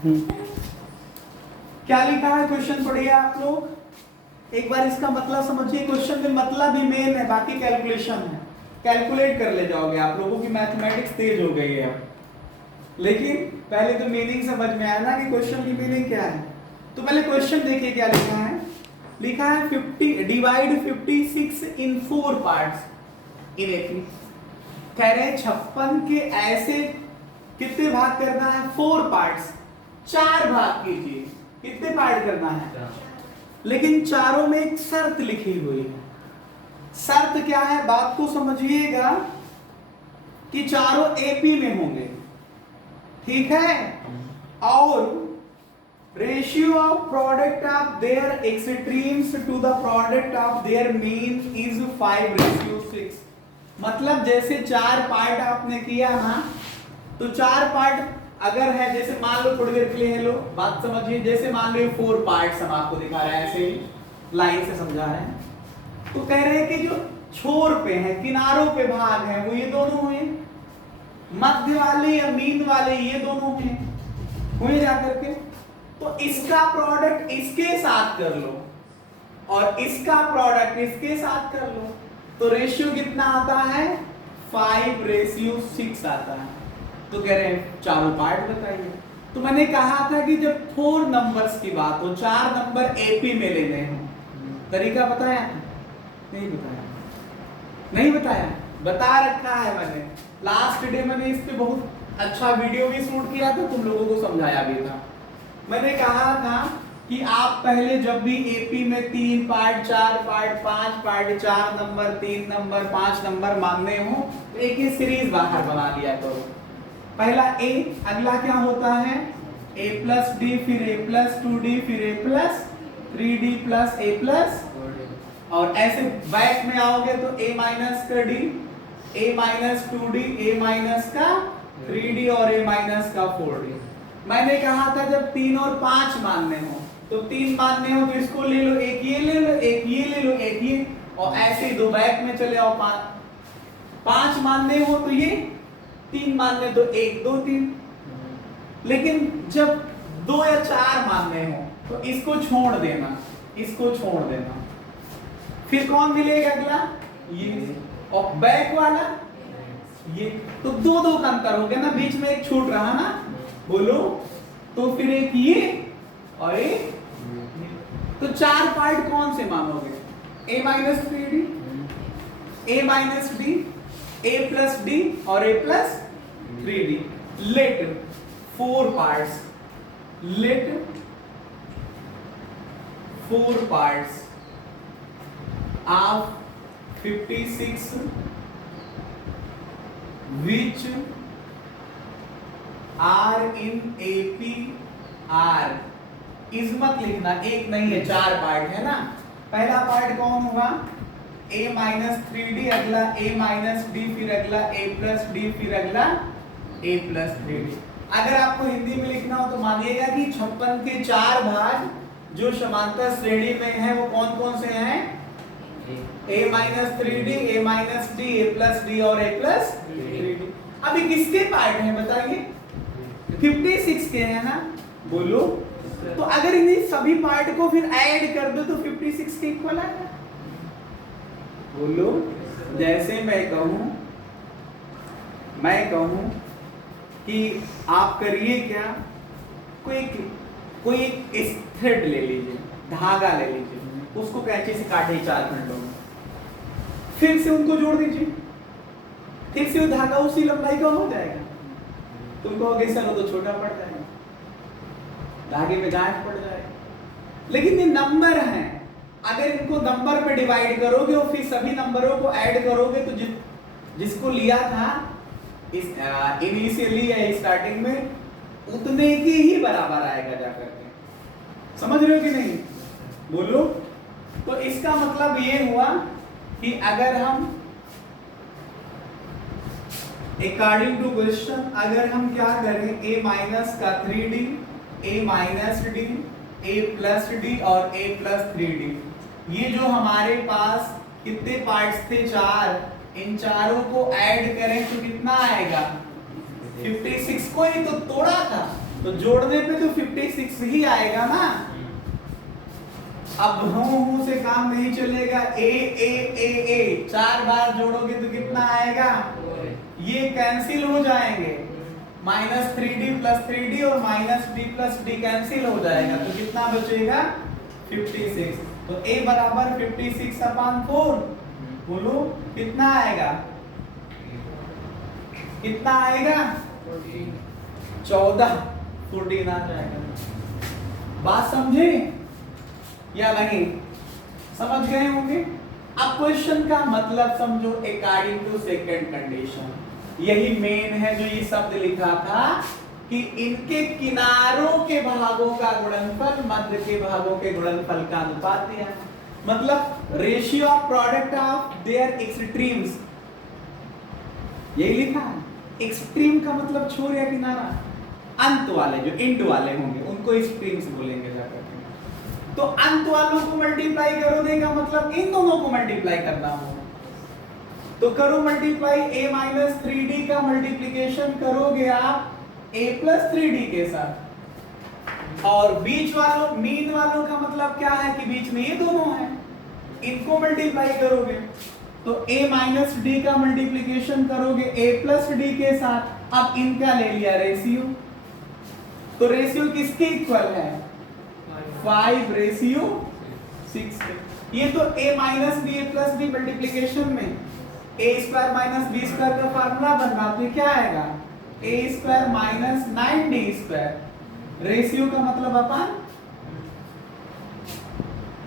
क्या लिखा है क्वेश्चन पढ़िए आप लोग एक बार, इसका मतलब समझिए। क्वेश्चन में मतलब ही मेन है, बाकी कैलकुलेशन है, कैलकुलेट कर ले जाओगे। आप लोगों की मैथमेटिक्स तेज हो गई है अब, लेकिन पहले तो मीनिंग समझ में आया ना कि क्वेश्चन की मीनिंग क्या है। तो पहले क्वेश्चन देखिए क्या लिखा है। लिखा है 50 divide 56 in 4 parts in AP। कह रहे हैं 56 के ऐसे कितने भाग करना है, 4 पार्ट्स, 4 भाग कीजिए। कितने पार्ट करना है, लेकिन चारों में एक शर्त लिखी हुई है। शर्त क्या है, बात को समझिएगा कि चारों AP में होंगे, ठीक है। और ratio of product of their extremes to the product of their mean is 5:6। मतलब जैसे 4 पार्ट आपने किया ना, तो 4 पार्ट अगर है, जैसे मान लो थोड़ी देर के लिए, हेलो बात समझिए, जैसे मान लो 4 पार्ट्स हम आपको दिखा रहे हैं, ऐसे ही लाइन से समझा रहे हैं। तो कह रहे हैं कि जो छोर पे है, किनारों पे भाग है, वो ये दोनों हुए, मध्य वाले या मीन वाले ये दोनों हुए जाकर के। तो इसका प्रोडक्ट इसके साथ कर लो और इसका प्रोडक्ट इसके साथ कर लो, तो रेशियो कितना आता है, 5:6 आता है। तो कह रहे हैं चारों पार्ट बताइए। तो मैंने कहा था कि जब 4 नंबर्स की बात हो, 4 नंबर AP में लेने हो, तरीका बताया नहीं, बताया नहीं, बताया बता रखा है मैंने। लास्ट डे मैंने इस पे बहुत अच्छा वीडियो भी शूट किया था, तुम लोगों को समझाया भी था। मैंने कहा था कि आप पहले जब भी AP में 3 part, 4 part, 5 part, 4 number, 3 number, 5 number मानने हो, तो एक ही सीरीज बाहर बना लिया करो। पहला A, अगला क्या होता है, A+D, फिर A+2D, फिर A+3D प्लस A+, और ऐसे बैक में आओगे तो A- का D, A-2D, A-3D और A-4D। मैंने कहा था जब 3 और 5 मानने हो, तो 3 मानने हो तो इसको ले लो, एक ये ले लो, एक ये ले लो, एक ये, और ऐसे दो बैक में चले आओ। 5 मानने हो तो ये, 3 मानने तो 1 2 3। लेकिन जब 2 या 4 मानने हो तो इसको छोड़ देना, इसको छोड़ देना। फिर कौन मिलेगा अगला, ये, और बैक वाला ये। तो 2 2 का अंतर हो गया ना, बीच में एक छूट रहा ना, बोलो। तो फिर एक ये और एक, तो 4 पार्ट कौन से मानोगे, A-3D, A-D, A+D और A+3D। Let 4 parts, let 4 parts of 56 which are in AP are, इस मत लिखना, एक नहीं है, 4 पार्ट है ना। पहला पार्ट कौन होगा, A-3D, अगला A-D, फिर अगला A+D, फिर अगला A+3D। अगर आपको हिंदी में लिखना हो तो मानिएगा कि 56 के 4 भाग जो समांतर श्रेणी में है वो कौन कौन से हैं, A-3D, A-D, A+D और A+3D। अभी किसके पार्ट हैं बताइए, 56 के हैं ना, बोलो। तो अगर इन्हीं सभी पार्ट को फिर ऐड कर दो तो 56 के इक्वल आएगा, बोलो। जैसे मैं कहूं कि आप करिए क्या, कोई एक थ्रेड ले लीजिए, धागा ले लीजिए, उसको कैंची से काटे 4 खंडों में, फिर से उनको जोड़ दीजिए, फिर से वो धागा उसी लंबाई का हो जाएगा। तुम कहोगे सर वो तो छोटा पड़ जाएगा, धागे में गांठ पड़ जाएगा। लेकिन ये नंबर हैं, अगर इनको नंबर पे डिवाइड करोगे और फिर सभी नंबरों को ऐड करोगे तो जिसको लिया था इस इनिशियली या स्टार्टिंग में, उतने की ही बराबर आएगा जाकर के। समझ रहे हो कि नहीं, बोलो। तो इसका मतलब ये हुआ कि अगर हम अकॉर्डिंग टू क्वेश्चन, अगर हम क्या करें, A-3D, A-D, A+D और A+3D, ये जो हमारे पास कितने पार्ट्स थे, 4, इन चारों को ऐड करें तो कितना आएगा, 56 को ही तो तोड़ा था, तो जोड़ने पे तो 56 ही आएगा ना। अब हूं से काम नहीं चलेगा। ए 4 बार जोड़ोगे तो कितना आएगा? ये कैंसिल हो जाएंगे, -3d + 3d और -d + d कैंसिल हो जाएगा, तो कितना बचेगा? 56। तो a बराबर 56/4। बोलो कितना आएगा? कितना आएगा? 14 आ जाएगा। बात समझे या नहीं? समझ गए होंगे। अब क्वेश्चन का मतलब समझो, अकॉर्डिंग टू सेकंड कंडीशन। यही मेन है जो ये शब्द लिखा था कि इनके किनारों के भागों का गुणनफल मध्य के भागों के गुणनफल का अनुपात दिया। मतलब ratio of product of their extremes, यही लिखा है। एक्सट्रीम का मतलब छोर या किनारा, अंत वाले जो एंड वाले होंगे उनको एक्सट्रीम्स बोलेंगे जाकर के। तो अंत वालों को मल्टीप्लाई करोगे का मतलब इन दोनों को मल्टीप्लाई करना होगा। तो करो मल्टीप्लाई, a - 3d का मल्टीप्लिकेशन करोगे आप a + 3d के साथ, और बीच वालों मीन वालों का मतलब क्या है कि बीच में ये दोनों हैं, इनको मल्टीप्लाई करोगे। तो a - d का मल्टीप्लिकेशन करोगे a + d के साथ। अब इनका ले लिया रेशियो, तो रेशियो किसके इक्वल है? 5:6। ये तो a - d a + d multiplication में a² - b² का फार्मूला बन रहा, तो क्या आएगा? a² - 9d²। रेशियो का मतलब अपन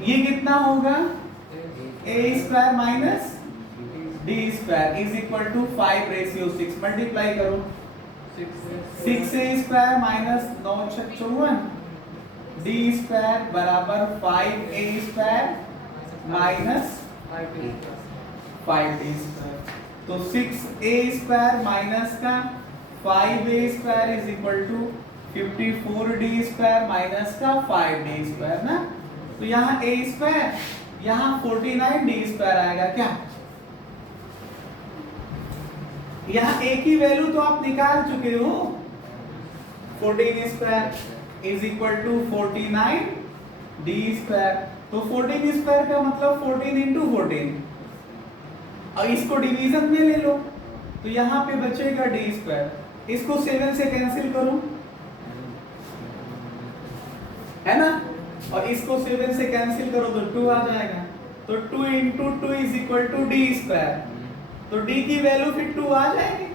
ये कितना होगा? a² - d² = 5:6। मल्टीप्लाई करो, 6a² - 9 × 54 d² बराबर 5a² - 5d²। तो 6a² माइनस का 5a² = 54d² माइनस का 5d² ना। तो यहाँ a², यहाँ 49d² आएगा क्या? यहाँ a की वैल्यू तो आप निकाल चुके हो, 14² = 49d²। तो 14² का मतलब 14 × 14, और इसको डिवीजन में ले लो, तो यहाँ पे बचेगा d²। इसको 7 से कैंसिल करो, है ना, और इसको 7 से कैंसिल करो तो 2 आ जाएगा। तो 2 × 2 = d²। तो d की वैल्यू फिर 2 आ जाएगी।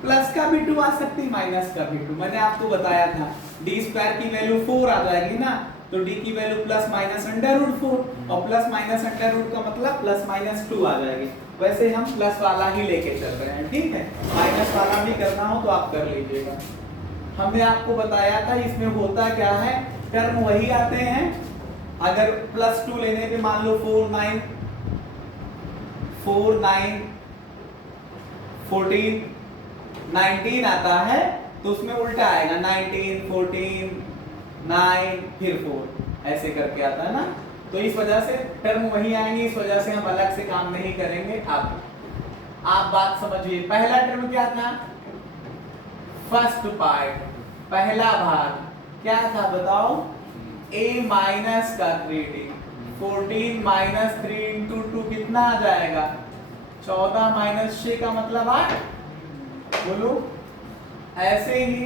प्लस का भी 2 आ सकती, माइनस का भी 2। मैंने आपको बताया था d² की वैल्यू 4 आ जाएगी ना, तो d की वैल्यू +- √4, और +- √√ का मतलब +- 2 आ जाएगी। वैसे हम प्लस वाला ही लेके चल रहे हैं, ठीक है। माइनस वाला भी करना हो तो आप कर लीजिएगा। हमने आपको बताया था इसमें होता क्या है, टर्म वही आते हैं। अगर +2 लेने पे मान लो 4 9 14 19 आता है, तो उसमें उल्टा आएगा, 19 14 9 फिर 4 ऐसे करके आता है ना। तो इस वजह से टर्म वही आएंगे, इस वजह से हम अलग से काम नहीं करेंगे। आप बात समझिए। पहला टर्म क्या था? फर्स्ट पार्ट, पहला भाग क्या था बताओ? a - का 3d। 14 - 3 × 2 कितना आ जाएगा? 14 - 6 का मतलब 8। बोलो। ऐसे ही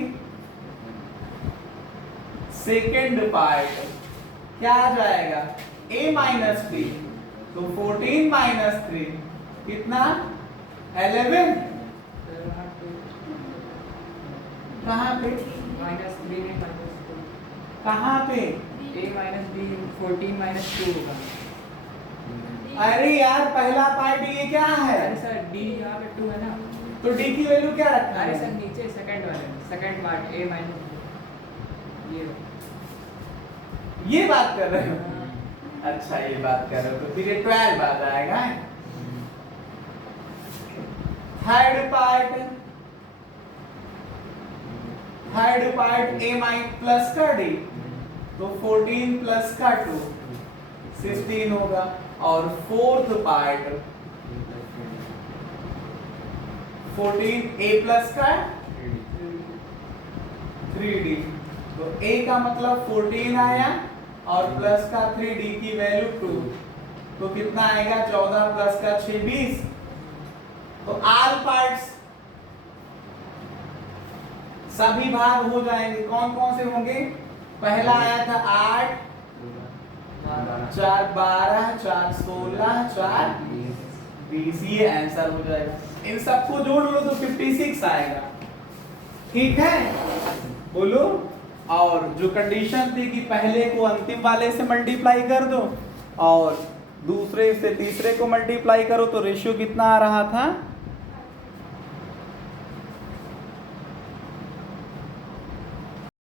सेकेंड पार्ट क्या आ जाएगा? a - 3, तो 14 - 3 कितना? 11। कहाँ पे? -3 कहाँ पे? a - b 14 - 2 होगा। अरे यार पहला पार्ट ये क्या है? अरे सर d यहाँ पे 2 है ना, तो d की वैल्यू क्या रखना अरे है? सर नीचे सेकंड वाले सेकंड पार्ट a - ये बात कर रहे हो? अच्छा ये बात कर रहे हो, तो फिर ये 12 आ जाएगा। थर्ड पार्ट a प्लस का d, तो 14 प्लस का 2 16 होगा। और फोर्थ पार्ट 14 a प्लस का 3 3D। तो A का मतलब 14 आया और प्लस का 3D की वैल्यू 2, तो कितना आएगा 14 प्लस का 6 20। तो ऑल पार्ट्स सभी भाग हो जाएंगे। कौन कौन से होंगे? पहला आया था 8, 4 12, 4 16, 4 20, ये आंसर हो जाएगा। इन सबको जोड़ लो तो 56 आएगा। ठीक है, बोलो। और जो कंडीशन थी कि पहले को अंतिम वाले से मल्टीप्लाई कर दो और दूसरे से तीसरे को मल्टीप्लाई करो, तो रेशियो कितना आ रहा था?